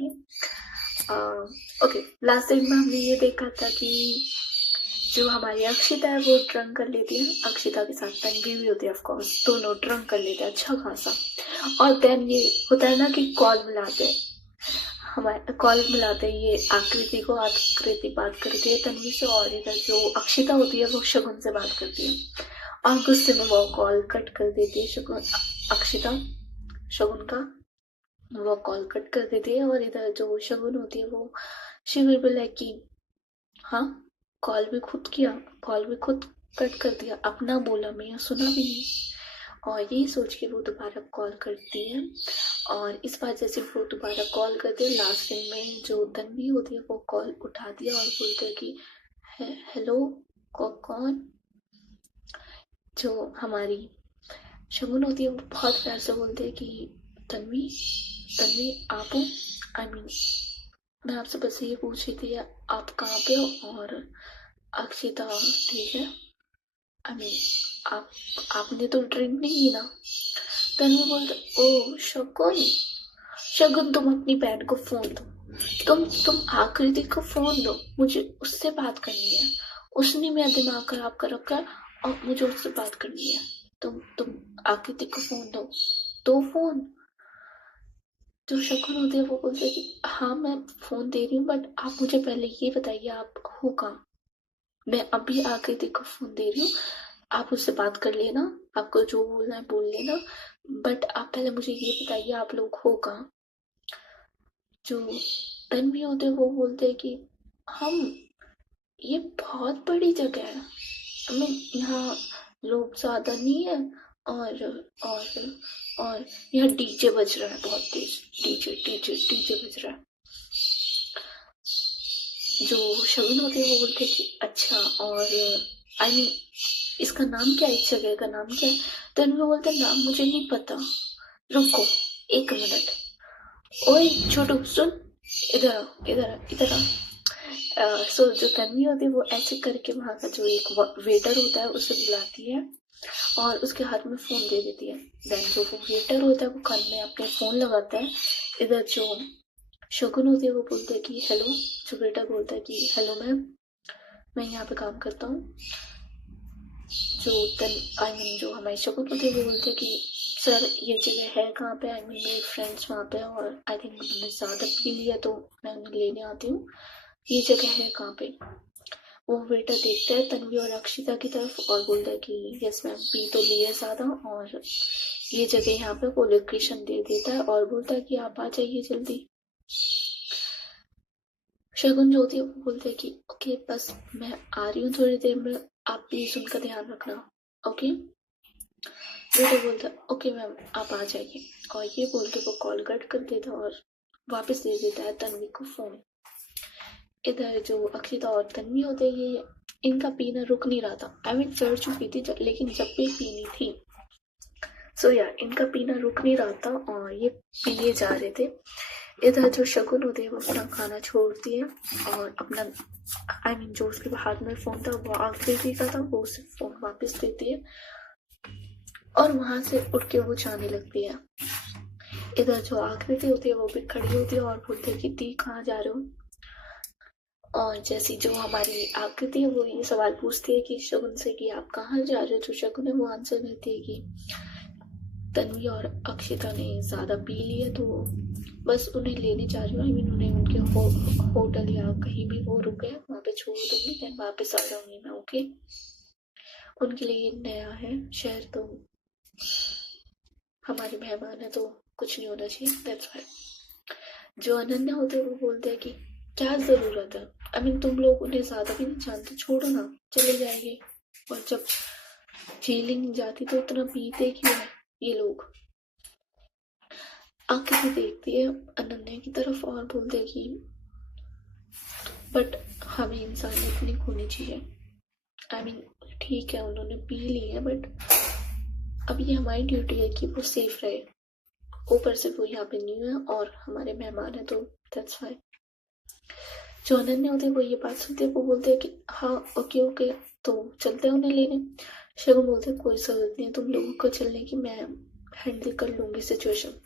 थी। Okay, last time में हमने ये देखा था कि जो हमारी अक्षिता है वो ड्रंक कर लेती है, अक्षिता के साथ तन्वी भी होती है ऑफ कोर्स, दोनों ड्रंक कर लेते हैं अच्छा खासा। और देन ये होता है ना कि कॉल मिलाते हैं, हमारे कॉल मिलाते हैं ये आकृति को, आकृति बात करती है तन्वी से, और इधर जो अक्षिता होती है वो शगुन से बात करती है, और गुस्से में वो कॉल कट कर देती है शगुन, अक्षिता शगुन का वो कॉल कट कर देती है। और इधर जो शगुन होती है वो शी विल बी लाइक कि हाँ, कॉल भी खुद किया, कॉल भी खुद कट कर दिया, अपना बोला मैं सुना भी नहीं। और यही सोच के वो दोबारा कॉल करती है, और इस बार जैसे वो दोबारा कॉल करती है लास्ट टाइम में जो तन्वी होती है वो कॉल उठाती है और बोलते है कि हेलो कौन। जो हमारी शगुन होती है वो बहुत प्यार से बोलते है कि तन्वी तन्वी आप हो, आई मीन मैं आपसे बस ये पूछ रही थी आप कहाँ पे हो। और अक्षिता ठीक है, आई मीन आपने तो ड्रिंक नहीं की ना। तन्वी बोलते ओ शगुन, शगुन तुम अपनी बहन को फोन दो, तुम आकृति को फोन दो, मुझे उससे बात करनी है, उसने मेरा दिमाग खराब कर रखा है और मुझे उससे बात करनी है। तुम आकृति को फोन दो फोन। जो शगुन होती है वो बोलते है कि हाँ मैं फोन दे रही हूँ, बट आप मुझे पहले ये बताइए आप हो कहाँ। मैं अभी आकृति को फोन दे रही हूँ, आप उससे बात कर लेना, आपको जो बोलना है बोल लेना, बट आप पहले मुझे ये बताइए आप लोग हो कहाँ। जो तन्वी होते हैं वो बोलते हैं कि हम, ये बहुत बड़ी जगह है, हमें यहाँ लोग ज्यादा नहीं है, और और और यहाँ डीजे बज रहा है बहुत तेज, डीजे डीजे डीजे बज रहा है। जो शगुन होते हैं वो बोलते हैं कि अच्छा, और आई मीन इसका नाम क्या है, इस जगह का नाम क्या है। तो इनको बोलते हैं नाम मुझे नहीं पता, रुको एक मिनट, ओए छोटू सुन, इधर आ इधर आ इधर आ। सो जो तन्वी होती है वो ऐसे करके वहाँ का जो एक वेटर होता है उसे बुलाती है और उसके हाथ में फ़ोन दे देती है। देन जो वो वेटर होता है वो कान में अपने फ़ोन लगाता है। इधर जो शगुन होती है वो बोलते हैं कि हेलो, जो वेटर बोलता है कि हेलो मैम, मैं यहाँ पे काम करता हूँ। जो आई मीन जो हमारे शगुन होते हैं वो बोलते हैं कि सर ये जगह है कहाँ पे, आई मीन मेरे फ्रेंड्स वहाँ पे हैं और आई थिंक उन्होंने ज़्यादा पी लिया तो मैं उन्हें लेने आती हूँ, ये जगह है कहाँ पे। वो वेटर देखता है तन्वी और अक्षिता की तरफ और बोलता है कि यस मैम, पी तो ली है ज़्यादा, और ये जगह यहाँ पे वो लोकेशन दे देता है और बोलता है कि आप आ जाइए जल्दी। शगुन जो होती है वो बोलते हैं कि ओके बस मैं आ रही हूँ थोड़ी देर में, आप प्लीज़ उनका ध्यान रखना, ओके। वेटर बोलता है ओके मैम आप आ जाइए, और ये बोल के वो कॉल कट कर देता है और वापस दे देता है तन्वी को फ़ोन। इधर जो अक्षिता और तन्वी होते हैं ये इनका पीना रुक नहीं रहा था, आई मीन चढ़ चुकी थी लेकिन जब भी पीनी थी, सो यार इनका पीना रुक नहीं रहा था और ये पिए जा रहे थे। इधर जो शगुन होती है वो अपना खाना छोड़ती है और अपना आई मीन जो उसके हाथ में फ़ोन था वो आकृति का था, वो उसे फ़ोन वापस देती है और वहां से उठ के वो जाने लगती है। इधर जो आकृति होती है वो भी खड़ी होती है और बोलती है कि दी कहाँ जा रहे हो। और जैसी जो हमारी आकृति है वो ये सवाल पूछती है कि शगुन से कि आप कहाँ जा रहे हो। जो शगुन है वो आंसर देती है कि तन्वी और अक्षिता ने ज़्यादा पी लिया तो बस उन्हें लेने जा रही हूँ, आई मीन उन्हें उनके होटल या कहीं भी वो रुके वहाँ पे छोड़ दूंगी, देन वापस आ जाऊंगी मैं, ओके। उनके लिए नया है शहर तो हमारे मेहमान है तो कुछ नहीं होना चाहिए, दैट्स व्हाई। जो अनन्या होते हैं वो बोलते हैं कि क्या ज़रूरत है, आई मीन तुम लोग उन्हें ज़्यादा भी नहीं जानते, छोड़ो ना चले जाएंगे। और जब फीलिंग जाती तो उतना पीते क्यों है ये लोग। आकृति देखती है अनन्या की तरफ और बोलते है कि बट हमें इंसानियत नहीं खोनी चाहिए, आई मीन ठीक है उन्होंने पी ली है बट अब ये हमारी ड्यूटी है कि वो सेफ रहे, ऊपर से वो यहाँ पे न्यू है और हमारे मेहमान है तो दैट्स व्हाई। जो अनन्या होती है वो ये बात सुनते है वो बोलते हैं कि हाँ ओके ओके, तो चलते हैं उन्हें लेने। शगुन बोलते हैं कोई जरूरत नहीं है तुम लोगों को चलने की, मैं हैंडल कर लूंगी सिचुएशन।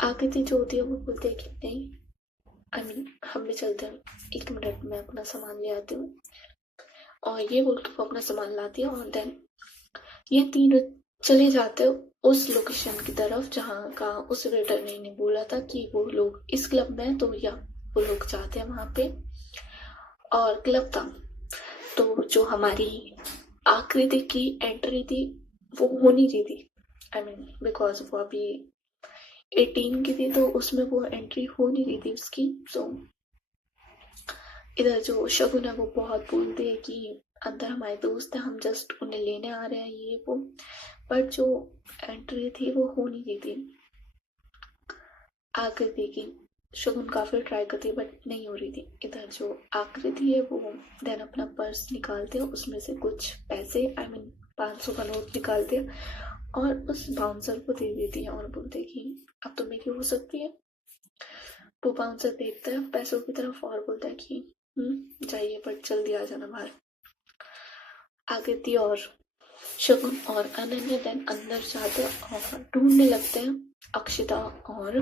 आकृति जो होती है वो बोलती है कि नहीं, हम भी चलते हैं, 1 मिनट में अपना सामान ले आती हूँ। और ये बोल के वो अपना सामान लाती है और देन ये तीनों चले जाते हैं उस लोकेशन की तरफ जहाँ का उस वेटर ने बोला था कि वो लोग इस क्लब में हैं, तो या वो लोग जाते हैं वहाँ पे। और क्लब था, तो जो हमारी आकृति की एंट्री थी वो हो नहीं रही थी। बिकॉज वो अभी 18 की थी, तो उसमें वो एंट्री हो नहीं रही थी उसकी। सो इधर जो शगुन है वो बहुत बोलते हैं कि अंदर हमारे दोस्त हैं, हम जस्ट उन्हें लेने आ रहे हैं, ये वो। बट जो एंट्री थी वो हो नहीं रही थी आकृति की। शगुन काफी ट्राई करती है बट नहीं हो रही थी। इधर जो आकृति है वो देन अपना पर्स निकालते हैं, उसमें से कुछ पैसे 500 का नोट निकालते हैं और उस बाउंसर को दे देती है और बोलते हैं कि अब तो मेरी हो सकती है। वो बाउंसर देखता है पैसों की तरफ और बोलता है कि जाइए बट जल्दी आ जाना बाहर। आकृति और शगुन और अनन्या देन अंदर जाते हैं और ढूंढने लगते हैं अक्षिता और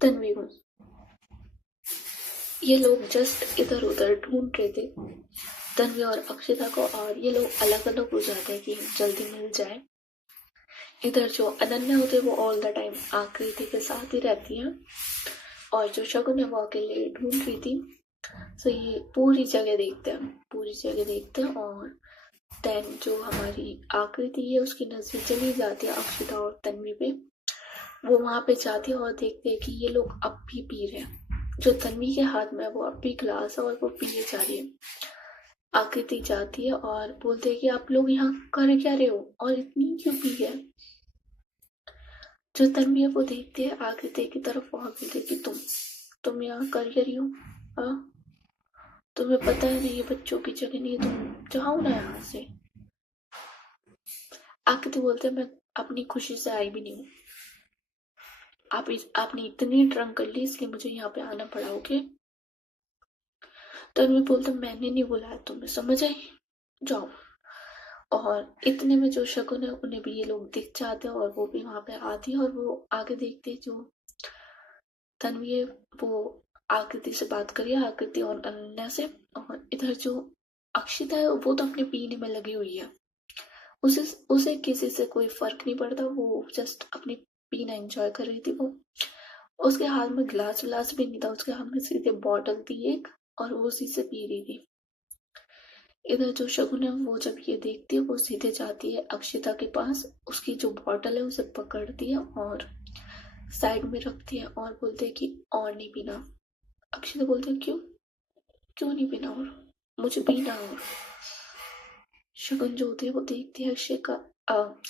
तन्वी को। ये लोग जस्ट इधर उधर ढूंढ रहे थे तन्वी और अक्षिता को, और ये लोग अलग अलग हो जाते हैं कि जल्दी मिल जाए। इधर जो अनन्या होती है वो ऑल द टाइम आकृति के साथ ही रहती है और जो शगुन है वो अकेले ढूंढ रही थी। तो ये पूरी जगह देखते हैं और देन जो हमारी आकृति है उसकी नजर चली जाती है अक्षिता और तन्वी पे। वो वहां पे जाती है और देखते हैं कि ये लोग अब भी पी रहे हैं। जो तन्वी के हाथ में है वो अब भी ग्लास है और वो पिए जा रही है। आकृति जाती है और बोलते हैं कि आप लोग यहाँ कर क्या रहे हो और इतनी क्यों पी है। जो तन्वी है वो देखती है आकृति की तरफ और बोलती है कि तुम यहाँ कर क्या रही हो, तुम्हें पता है नहीं ये बच्चों की जगह नहीं है, तुम जाओ ना यहाँ से। आकृति बोलते हैं मैं अपनी खुशी से आई भी नहीं हूँ, आपने इतनी ड्रंक कर ली इसलिए मुझे यहाँ पे आना पड़ा। ओके, तन्वी बोलते मैंने नहीं बुलाया तुम्हें, समझ आई, जाओ। और इतने में जो शगुन है उन्हें भी ये लोग दिख जाते हैं और वो भी वहां पे आती है और वो आगे देखते हैं जो तन्वी है वो आकृति से बात करिए, आकृति और अनन्या से। और इधर जो अक्षिता है वो तो अपने पीने में लगी हुई है, उसे किसी से कोई फर्क नहीं पड़ता, वो जस्ट अपनी पीना एंजॉय कर रही थी। वो उसके हाथ में गिलास विलास भी नहीं था, उसके हाथ में सीधे बॉटल थी एक और वो उसी से पी रही थी। इधर जो शगुन है वो जब ये देखती है वो सीधे जाती है अक्षिता के पास, उसकी जो बॉटल है उसे पकड़ती है और साइड में रखती है और बोलते है कि और नहीं पीना। अक्षिता बोलते है क्यों नहीं पीना, और मुझे पीना। और शगुन जो होती है वो देखती है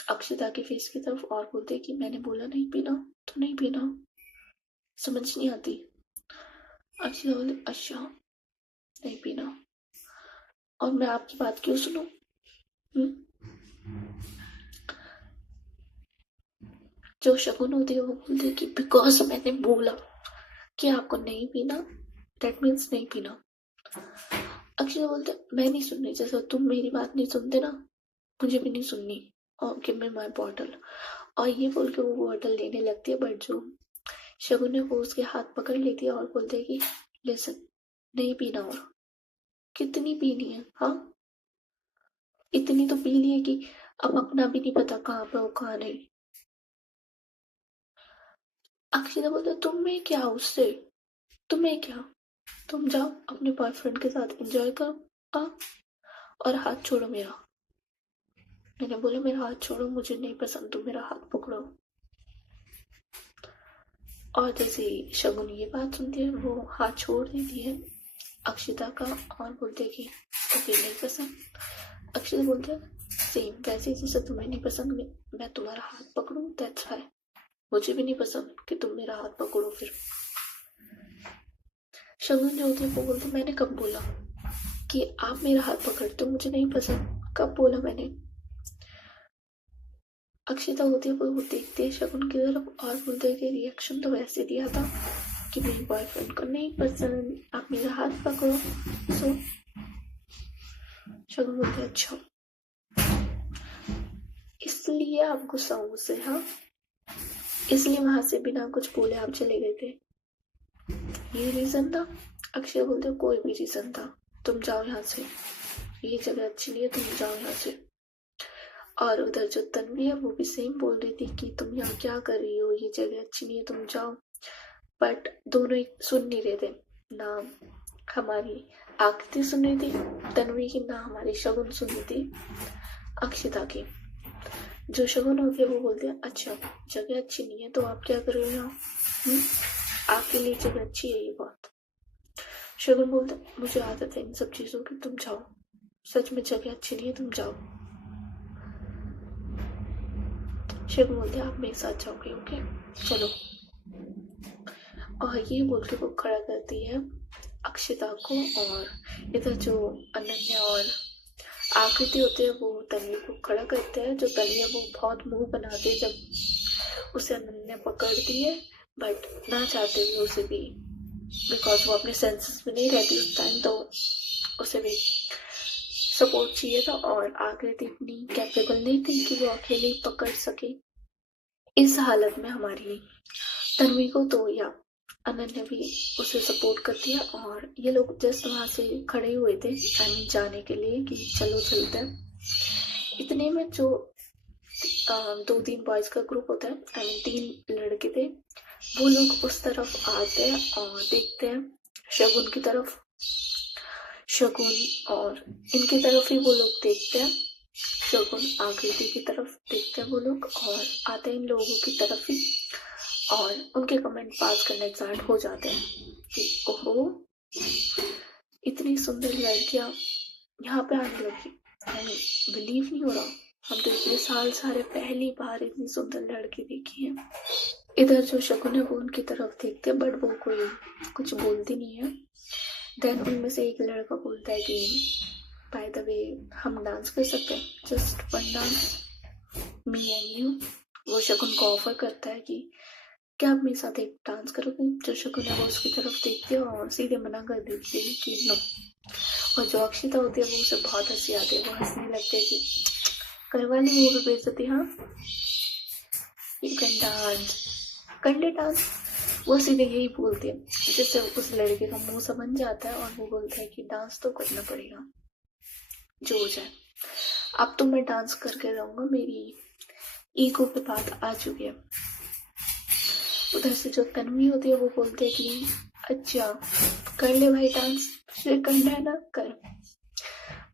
अक्षिता के फेस की तरफ और बोलते है कि मैंने बोला नहीं पीना तो नहीं पीना, समझ नहीं आती। अक्षिता बोलती अच्छा नहीं पीना, और मैं आपकी बात क्यों सुनूं। जो शगुन होती है वो बोलती है कि बिकॉज मैंने बोला कि आपको नहीं पीना, दैट मीन्स नहीं पीना। अक्षय बोलते मैं नहीं सुन रही, जैसा तुम मेरी बात नहीं सुनते ना मुझे भी नहीं सुननी, और गिव मी माय बॉटल। और ये बोल के वो बॉटल लेने लगती है बट जो शगुन है वो उसके हाथ पकड़ लेती है और बोलते है कि लिसन, नहीं पीना, और कितनी पीनी है, हाँ इतनी तो पी ली है कि अब अपना भी नहीं पता कहाँ पे हो कहाँ नहीं। अक्षिता बोलते तुम्हें क्या उससे, तुम्हें क्या, तुम जाओ अपने बॉयफ्रेंड के साथ एंजॉय करो और हाथ छोड़ो मेरा। मैंने बोला मेरा हाथ छोड़ो, मुझे नहीं पसंद तुम मेरा हाथ पकड़ो। और जैसे ही शगुन ये बात सुनती है वो हाथ छोड़ देती है अक्षिता का और बोलते है कि ओके नहीं पसंद। अक्षिता बोलते है सेम वैसे जैसे तुम्हें नहीं पसंद मैं तुम्हारा हाथ पकड़ूं, दैट्स व्हाई मुझे भी नहीं पसंद कि तुम मेरा हाथ पकड़ो। फिर शगुन जो होती है वो बोलते मैंने कब बोला कि आप मेरा हाथ पकड़ते हो, मुझे नहीं पसंद, कब बोला मैंने। अक्षिता होती है वो देखती है शगुन की तरफ और बोलते है कि रिएक्शन तो वैसे दिया था कि मेरे बॉयफ्रेंड को नहीं पसंद, आप मेरा हाथ पकड़ो। सो शगुन बोलते है अच्छा इसलिए आप गुस्सा हो मुझसे, हाँ इसलिए वहां से बिना कुछ बोले आप चले गए थे, ये रीजन था? अक्षय बोलते कोई भी रीजन था, तुम जाओ यहाँ से, ये जगह अच्छी नहीं है, तुम जाओ यहाँ से। और उधर जो तन्वी है वो भी सेम बोल रही थी कि तुम यहाँ क्या कर रही हो, ये जगह अच्छी नहीं है, तुम जाओ। बट दोनों ही सुन नहीं रहे थे, ना हमारी आकृति सुन रही थी तन्वी की, ना हमारी शगुन सुन रही थी अक्षिता की। जो शगुन होती है वो बोलते हैं अच्छा जगह अच्छी नहीं है तो आप क्या कर रहे हो यहाँ, आपके लिए जगह अच्छी है ये बात। शगुन बोलते मुझे आदत है इन सब चीजों की, तुम जाओ, सच में जगह अच्छी नहीं है, तुम जाओ। शगुन बोलते आप मेरे साथ जाओगे, ओके चलो। और ये बोल के वो खड़ा करती है अक्षिता को, और इधर जो अनन्या और आकृति होते हैं वो तन्वी को खड़ा करते हैं। जो तन्वी है वो बहुत मुंह बनाती है जब उसे अनन्या पकड़ती है, बट ना चाहते हुए उसे भी, बिकॉज वो अपने सेंसेस में नहीं रहती उस टाइम, तो उसे भी सपोर्ट चाहिए था। और आकृति इतनी कैपेबल नहीं थी कि वो अकेले पकड़ सके इस हालत में हमारी तन्वी को, तो या अनन्या भी उसे सपोर्ट करती है। और ये लोग जस्ट वहां से खड़े हुए थे आई मीन जाने के लिए कि चलो चलते हैं। इतने में जो 2-3 बॉयज का ग्रुप होता है, आई मीन 3 लड़के थे, वो लोग उस तरफ आते हैं और देखते हैं शगुन की तरफ। शगुन और इनकी तरफ ही वो लोग देखते हैं, शगुन आकृति की तरफ देखते हैं वो लोग, और आते हैं इन लोगों की तरफ ही, और उनके कमेंट पास करने स्टार्ट हो जाते हैं कि ओहो इतनी सुंदर लड़कियां यहाँ पे आने लगी, आई मीन बिलीव नहीं हो रहा, हम तो इतने साल सारे पहली बार इतनी सुंदर लड़की देखी है। इधर जो शगुन है वो उनकी तरफ देखते हैं, बट वो कोई कुछ बोलती नहीं है। देन उनमें से एक लड़का बोलता है कि बाय द वे हम डांस कर सकते हैं, just one dance, me and you. वो शगुन को ऑफर करता है कि क्या आप मेरे साथ एक डांस करोगे। जो शगुन है वो उसकी तरफ देखती है और सीधे मना कर देती है कि नो। और जो अक्षिता होती है वो उसे बहुत हंसी आती है, वो हंसने लगते है कि करवाली वो भी बेइज्जती, हाँ यू कैन डांस, कर ले डांस। वो सीधे यही बोलती है, जिससे उस लड़के का मुंह समझ जाता है और वो बोलता है कि डांस तो करना पड़ेगा जो हो जाए, अब तो मैं डांस करके रहूंगा, मेरी ईगो पे बात आ चुकी है। उधर से जो तन्वी होती है वो बोलते है कि अच्छा कर ले भाई डांस, तुझे करना है ना कर,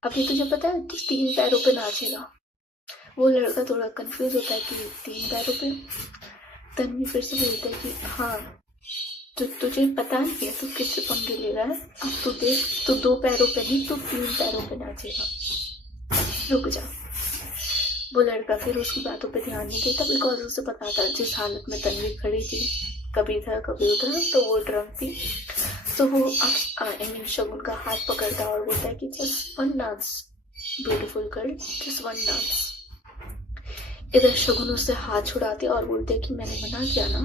अभी तुझे पता है तू 3 पैरों पे नाचेगा। वो लड़का थोड़ा कंफ्यूज होता है कि 3 पैरों पे। तन्वी फिर से बोलता है कि हाँ तो तुझे पता नहीं है तू किससे पंगे ले रहा है, अब तू देख तू 2 पैरों पे नहीं तू 3 पैरों पे नाचेगा, रुक जा। वो लड़का फिर उसकी बातों पे ध्यान नहीं देता, बिकॉज उसे पता था जिस हालत में तन्वी खड़ी थी, कभी इधर कभी उधर, तो वो ड्रम थी। तो वो आई मीन शगुन का हाथ पकड़ता और बोलता है कि just one dance beautiful girl, just one dance. इधर शगुन उससे हाथ छुड़ाते और बोलते कि मैंने मना किया ना,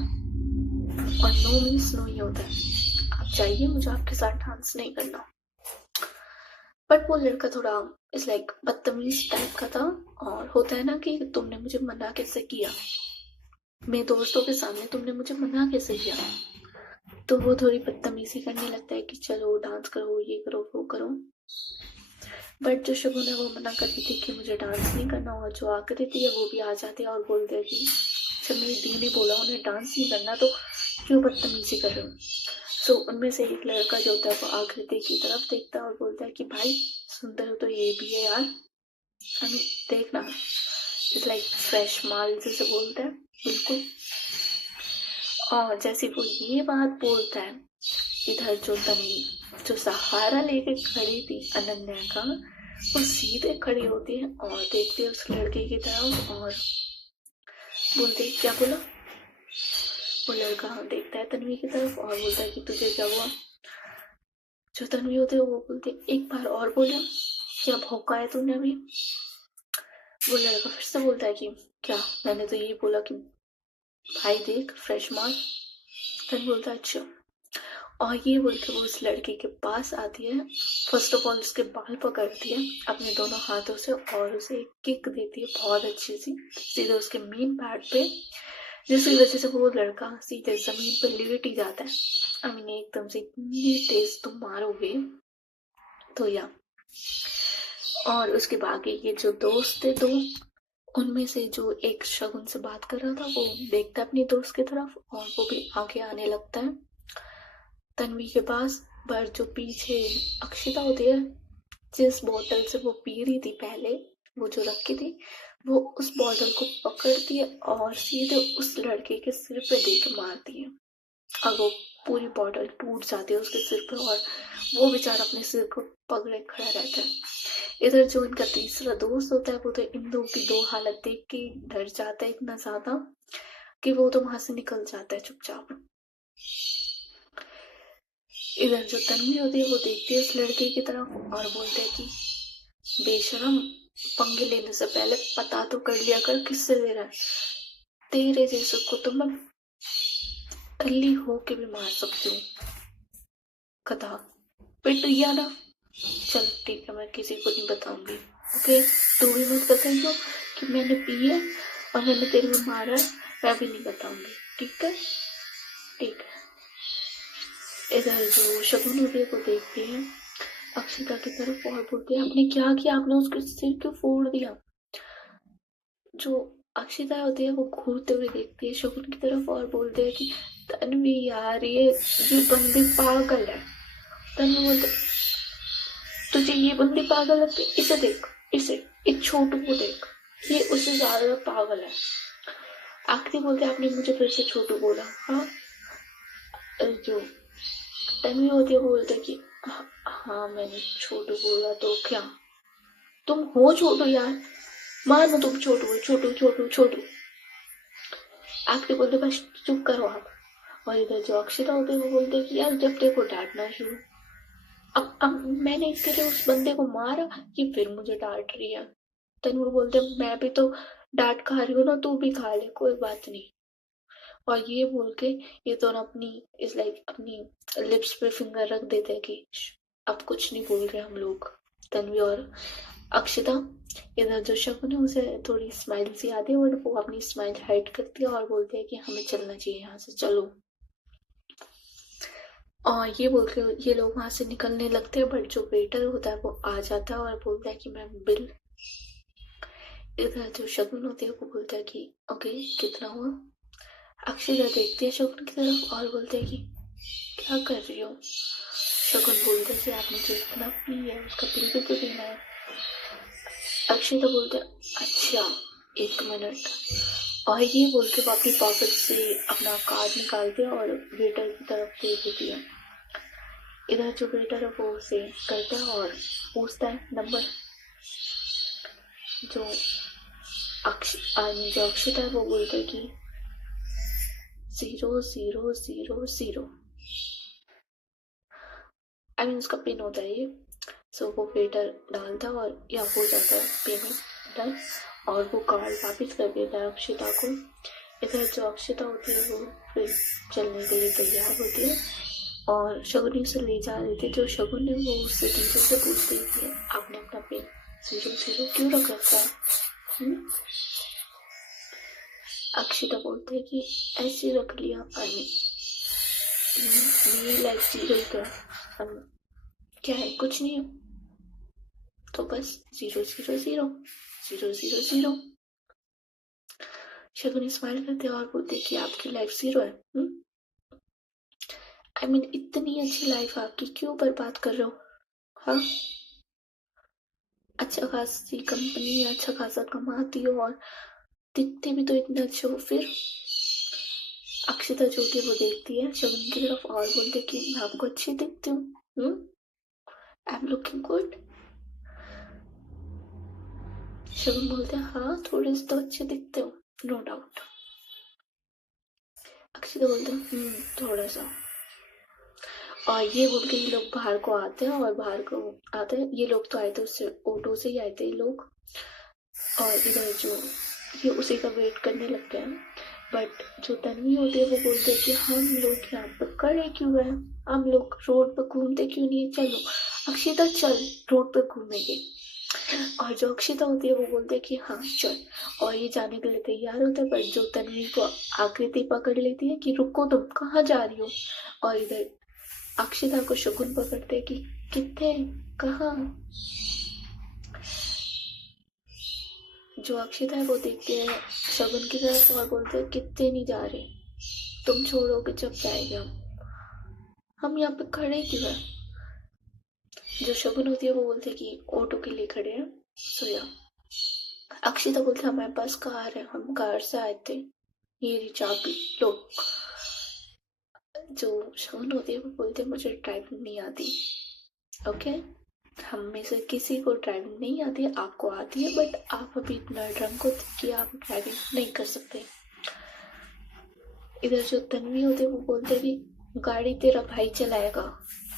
और नो मीन्स नो ही होता है, आप जाइए, मुझे आपके साथ डांस नहीं करना। बट वो लड़का थोड़ा इस लाइक बदतमीज टाइप का था, और होता है ना कि तुमने मुझे मना कैसे किया, मेरे दोस्तों के सामने तुमने मुझे मना कैसे किया, तो वो थोड़ी बदतमीजी करने लगता है कि चलो डांस करो, ये करो वो करो। बट जो शगुन है वो मना करती थी कि मुझे डांस नहीं करना, और जो आकृति है वो भी आ जाती है और बोलते है कि जब मेरी दी ने बोला उन्हें डांस नहीं करना तो क्यों बदतमीजी कर रहे हो। सो उनमें से एक लड़का जो होता है वो आकृति की तरफ देखता है और बोलता है कि भाई सुंदर हो तो ये भी है यार, हमें देखना, इट्स लाइक फ्रेश माल जैसे बोलते हैं बिल्कुल। और जैसे वो ये बात बोलता है, इधर जो तन्वी जो सहारा लेके खड़ी थी अनन्या का, वो सीधे खड़ी होती है और देखती है उस लड़के की तरफ और बोलती क्या बोला। वो लड़का देखता है तन्वी की तरफ और बोलता है कि तुझे क्या हुआ। जो तन्वी होते है वो बोलते एक बार और बोले, क्या भौंका है तूने अभी। वो लड़का फिर से बोलता है कि क्या, मैंने तो यही बोला कि भाई देख फ्रेश माल। तन्वी बोलता है अच्छा, और ये बोल के वो उस लड़के के पास आती है, फर्स्ट ऑफ ऑल उसके बाल पकड़ती है अपने दोनों हाथों से और उसे एक किक देती है बहुत अच्छी सी, सीधे उसके मेन पैड पे, जिसकी वजह से वो लड़का सीधे जमीन पर लेट ही जाता है। आई मीन एकदम से इतनी तेज तुम मारोगे तो या। और उसके बाकी ये जो दोस्त थे दो, उनमें से जो एक शगुन से बात कर रहा था वो देखता है अपनी दोस्त की तरफ और वो भी आगे आने लगता है तन्वी के पास। पर जो पीछे अक्षिता होती है, जिस बोतल से वो पी रही थी पहले, वो जो रखी थी, वो उस बोतल को पकड़ती है और सीधे उस लड़के के सिर पे दे के मारती है। अब वो पूरी बोतल टूट जाती है उसके सिर पे और वो बेचारा अपने सिर को पकड़े खड़ा रहता है। इधर जो इनका तीसरा दोस्त होता है वो तो इन दो की दो हालत देख के डर जाता है इतना ज्यादा कि वो तो वहां से निकल जाता है चुपचाप। इधर जो तन्वी होती है वो देखती है उस लड़के की तरफ और बोलते है कि बेशरम, पंगे लेने से पहले पता तो कर लिया कर किससे ले रहा है। तेरे जैसे को तो मैं कल्ली हो के भी मार सकती हूँ। कथा पिट गया ना, चल ठीक है, मैं किसी को नहीं बताऊंगी। ओके, तू भी मत बताइयो कि मैंने पी है और मैंने तेरे को मारा है, मैं भी नहीं बताऊंगी। ठीक है, ठीक है। इधर जो शगुन होती है वो देखती है अक्षिता की तरफ और बोलती है आपने क्या किया, आपने उसके सिर क्यों फोड़ दिया। जो अक्षिता होती है वो घूरते हुए देखती है शगुन की तरफ और बोलते है कि तन्वी यार, ये बंदी पागल है। तन्वी बोलते तुझे ये बंदी पागल लगती, इसे देख, इस छोटू को देख, ये उससे ज्यादा पागल है। आखिरी बोलते आपने मुझे फिर से छोटू बोला। हाँ, जो तन्वी होती है वो बोलते कि हाँ मैंने छोटू बोला तो क्या, तुम हो छोटू यार, मानो तुम छोटू हो, छोटू छोटू छोटू। आखिरी बोलते बस चुप करो आप। और इधर जो अक्षरा होते हैं वो बोलते कि यार जब देखो डांटना शुरू, अब मैंने इसके लिए उस बंदे को मारा, ये फिर मुझे डांट रही है। तनूर बोलते मैं भी तो डांट खा रही हूँ ना, तू भी खा ले, कोई बात नहीं। और ये बोल के ये दोनों अपनी इस लाइक अपनी लिप्स पे फिंगर रख देते हैं कि अब कुछ नहीं बोल रहे हम लोग, तन्वी और अक्षिता। इधर जो शगुन है उसे थोड़ी स्माइल सी आती है और वो अपनी स्माइल हाइड करती है और बोलती है कि हमें चलना चाहिए यहाँ से, चलो। और ये बोल के ये लोग वहां से निकलने लगते हैं, बट जो वेटर होता है वो आ जाता है और बोलता है कि मैम बिल। इधर जो शगुन होती है वो बोलता है कि ओके कितना हुआ। अक्षरा देखती है शगुन की तरफ और बोलते है कि क्या कर रही हो। शगुन बोलते है कि आपने जो इतना पी है उसका बिल भी तो देना है। अक्षरा बोलते अच्छा एक मिनट, और ये बोल के वो अपनी पॉकेट से अपना कार्ड निकालते हैं और वेटर की तरफ दे देती है। इधर जो वेटर है वो उसे करता है और पूछता है नंबर। जो अक्षिता है वो बोलता है कि 0000। आई मीन उसका पिन होता है ये। सो वो वेटर डालता है और या हो जाता है पेमेंट डन, और वो कार्ड वापस कर देता है अक्षिता को। इधर जो अक्षिता होती है वो फिर चलने के लिए तैयार होती है और शगुन उसे ले जा रही थी। जो शगुन है वो उससे टीचर से पूछ रही थी आपने अपना पिन 00 क्यों रख रखा है। अक्षिता बोलते है कि ऐसे रख लिया, आई मेरी लाइफ 0 का क्या है, कुछ नहीं है, तो बस 000 000। शगुन स्माइल करते और बोलते कि आपकी लाइफ 0 है। आई मीन इतनी अच्छी लाइफ आपकी क्यों बर्बाद कर रहे हो। हाँ, अच्छा खासी कंपनी, अच्छा खासा कमाती हो और दिखते भी तो इतने अच्छे हो। फिर अक्षिता जो कि वो देखती है शगुन की तरफ और बोलते कि मैं आपको अच्छी दिखती हूँ, आई एम लुकिंग गुड। शगुन बोलते हैं हाँ थोड़े से तो अच्छे दिखते हो, नो डाउट। अक्षिता बोलते हैं थोड़ा सा। और ये बोल के ये लोग बाहर को आते हैं और बाहर को आते हैं, ये लोग तो आए थे उससे ऑटो से ही आए थे ये लोग। और इधर जो ये उसी का वेट करने लगते हैं, बट जो तन्वी होती है वो बोलते हैं कि हम लोग यहाँ पर खड़े क्यों हैं, हम लोग रोड पर घूमते क्यों नहीं है, चलो अक्षिता चल रोड पर घूमेंगे। और जो अक्षिता होती है वो बोलते है कि हाँ चल, और ये जाने के लिए तैयार होता है, पर जो तन्वी को आकृति पकड़ लेती है कि रुको तुम कहाँ जा रही हो, और इधर अक्षिता को शगुन पकड़ते है कि कितने कहाँ। जो अक्षिता है वो देखते हैं शगुन की तरफ और बोलते हैं कितने नहीं जा रहे, तुम छोड़ोगे जब जाएंगे हम यहाँ पे खड़े क्यों हैं। जो शगुन होती है वो बोलते हैं कि ऑटो के लिए खड़े हैं, सोया। अक्षिता बोलते हैं हमारे पास कार है, हम कार से आए थे, ये रही चाबी लो। जो शगुन होती है वो बोलते हैं मुझे ड्राइविंग नहीं आती। ओके, हम में से किसी को ड्राइविंग नहीं आती है, आपको आती है, बट आप अभी इतना ड्रंक हो कि आप ड्राइविंग नहीं कर सकते। इधर जो तन्वी होते हैं वो बोलते हैं कि गाड़ी तेरा भाई चलाएगा।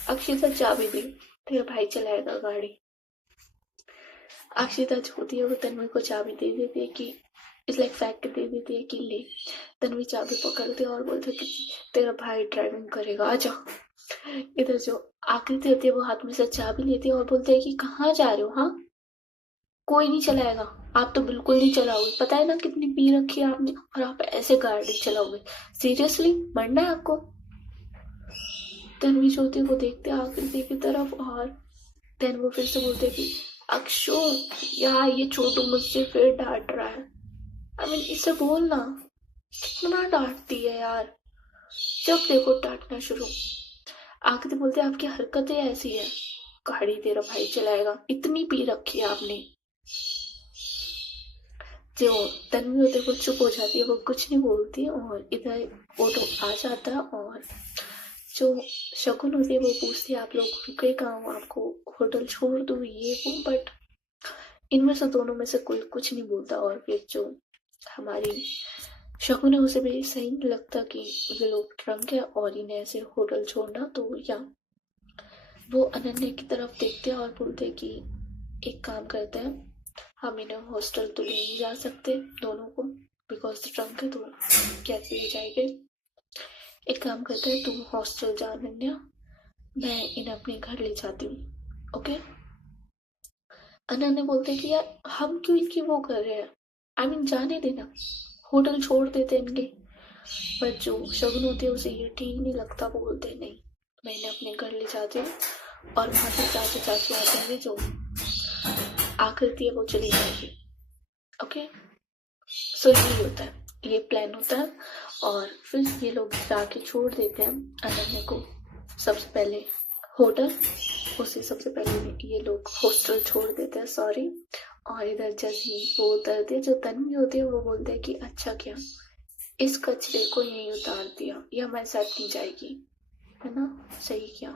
अक्षिता चाबी भी, तेरा भाई चलाएगा गाड़ी। अक्षिता जो होती है वो तन्वी को चाबी दे देती है कि इट्स लाइक फैक्ट दे देती है कि ले। तन्वी चाबी पकड़ती है और बोलते है कि तेरा भाई ड्राइविंग करेगा, आजा। इधर जो आकृति होती है वो हाथ में से चाबी लेती है और बोलते है कि कहाँ जा रहे हो, हाँ कोई नहीं चलाएगा, आप तो बिल्कुल नहीं चलाओगे, पता है ना कितनी पी रखी है आपने, और आप ऐसे गाड़ी चलाओगे, सीरियसली मरना है आपको। तन्वी जो होती है वो देखते हैं आकृति की तरफ, और देन वो फिर से बोलते कि अक्षु यार ये छोटू मुझसे फिर डांट रहा है। आई मीन इसे बोलना, कितना डांटती है यार, जब देखो डांटना शुरू। आकृति बोलते आपकी हरकतें ऐसी है, गाड़ी तेरा भाई चलाएगा, इतनी पी रखी है आपने। जो तन्वी होते वो चुप हो जाती है, वो कुछ नहीं बोलती, और इधर ऑटो आ जाता है, और जो शगुन होती है वो पूछती है आप लोग रुके कहाँ हो, आपको होटल छोड़ दूँ ये वो, बट इनमें से दोनों में से कोई कुछ नहीं बोलता। और फिर जो हमारी शगुन है उसे भी सही नहीं लगता कि ये लोग ड्रंक है और इन्हें ऐसे होटल छोड़ना, तो या वो अनन्या की तरफ देखते हैं और बोलते हैं कि एक काम करते हैं, हम इन्हें हॉस्टल तो ले नहीं जा सकते दोनों को, बिकॉज ड्रंक है तो कैसे ले जाएंगे। एक काम करते हैं तुम हॉस्टल जा अनन्या, मैं इन्हें अपने घर ले जाती हूँ। ओके, अनन्या बोलते कि यार हम क्यों इनकी वो कर रहे हैं, आई मीन जाने देना, होटल छोड़ देते इनके। पर जो शगुन होती है उसे ये ठीक नहीं लगता, वो बोलते नहीं मैं इन्हें अपने घर ले जाती हूँ, और वहां से चाचा चाची आ जाएंगे, जो आकृति है वो चली जाएगी। ओके, सो यही होता है, ये प्लान होता है, और फिर ये लोग जाके छोड़ देते हैं अनन्या को सबसे पहले होटल, उसे सबसे पहले ये लोग हॉस्टल छोड़ देते हैं, सॉरी। और इधर जब ही वो उतरते हैं, जो तन्वी होती है वो बोलते हैं कि अच्छा क्या इस कचरे को यहीं उतार दिया, ये हमारे साथ नहीं जाएगी, है ना, सही किया।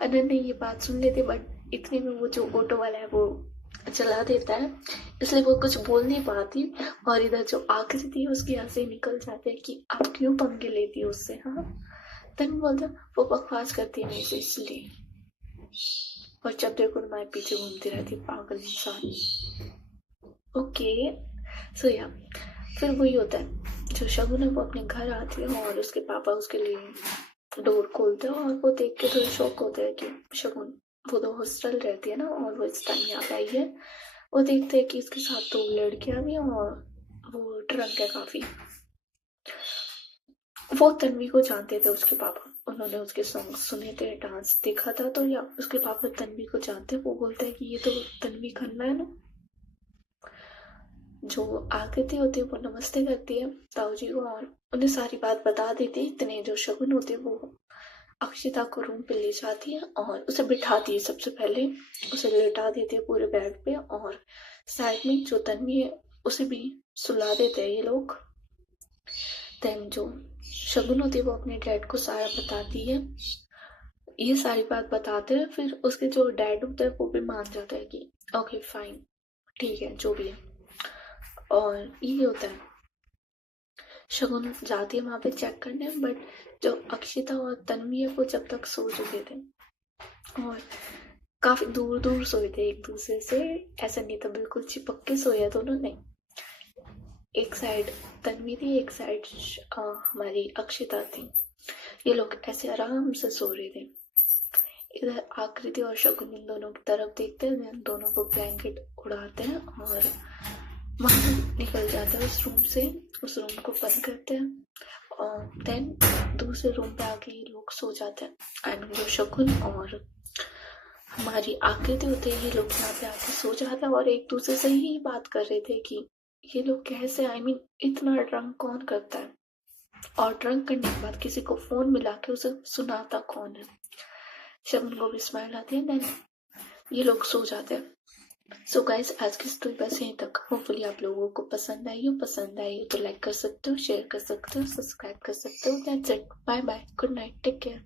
अनन्या ये बात सुन लेते, बट इतने में वो जो ऑटो वाला है वो चला देता है, इसलिए वो कुछ बोल नहीं पाती, और इधर जो आकृति है उसकी हंसी निकल जाते हैं कि आप क्यों पंगे लेती हो उससे, हाँ। तन्वी बोलता वो बकवास करती है मेरे से इसलिए, और जब देखो तुम्हारे पीछे घूमती रहती है पागल इंसान। ओके, सो या फिर वही होता है, जो शगुन है वो अपने घर आती है और उसके पापा उसके लिए डोर खोलते हैं, और वो देख के थोड़ा शौक होता है कि शगुन, वो तो हॉस्टल रहती है ना और वो इस टाइम यहाँ पे आई है। वो देखते हैं कि इसके साथ दो लड़कियां भी हैं और वो ड्रंक है काफी। वो तन्वी को जानते थे उसके पापा, उन्होंने उसके सॉन्ग सुने थे, डांस देखा था, तो या उसके पापा तन्वी को जानते, वो बोलते हैं कि ये तो तन्वी खन्ना है ना। जो आकृति होती है वो नमस्ते करती है ताऊ जी को और उन्हें सारी बात बता देती है। इतने जो शगुन होती है वो अक्षिता को रूम पे ले जाती है और उसे बिठाती है, सबसे पहले उसे लेटा देती है पूरे बेड पे, और साइड में जो तन्वी है उसे भी सुला देते हैं ये लोग। देन जो शगुन होती है वो अपने डैड को सारा बताती है, ये सारी बात बताते हैं, फिर उसके जो डैड होता है वो भी मान जाता है कि ओके फाइन ठीक है जो भी है। और ये होता है, शगुन जाती है वहां पे चेक करने, बट जो अक्षिता और तन्वी है वो जब तक सो चुके थे, और काफी दूर दूर सोए थे एक दूसरे से, ऐसा नहीं था बिल्कुल चिपक के सोए दोनों, नहीं, एक साइड तन्वी थी एक साइड हमारी अक्षिता थी, ये लोग ऐसे आराम से सो रहे थे। इधर आकृति और शकुन इन दोनों की तरफ देखते हैं, देन दोनों को ब्लैंकेट उड़ाते हैं और वहां निकल जाते हैं उस रूम से, उस रूम को बंद करते हैं और देन दूसरे रूम पे आके ये लोग सो जाते हैं। आई मीन जो शकुन और हमारी आकृति होते हैं, ये लोग यहाँ पे आके सो जाते हैं और एक दूसरे से ही बात कर रहे थे कि ये लोग कैसे, आई मीन इतना ड्रंक कौन करता है और ड्रंक करने के बाद किसी को फोन मिला के उसे सुनाता कौन है। शकुन को भी स्माइल आती है, देन ये लोग सो जाते हैं। सो गाइस, आज की स्टोरी बस यहीं तक। होपफुली आप लोगों को पसंद आई हो तो लाइक कर सकते हो, शेयर कर सकते हो, सब्सक्राइब कर सकते हो। That's it, bye bye, good night, take care.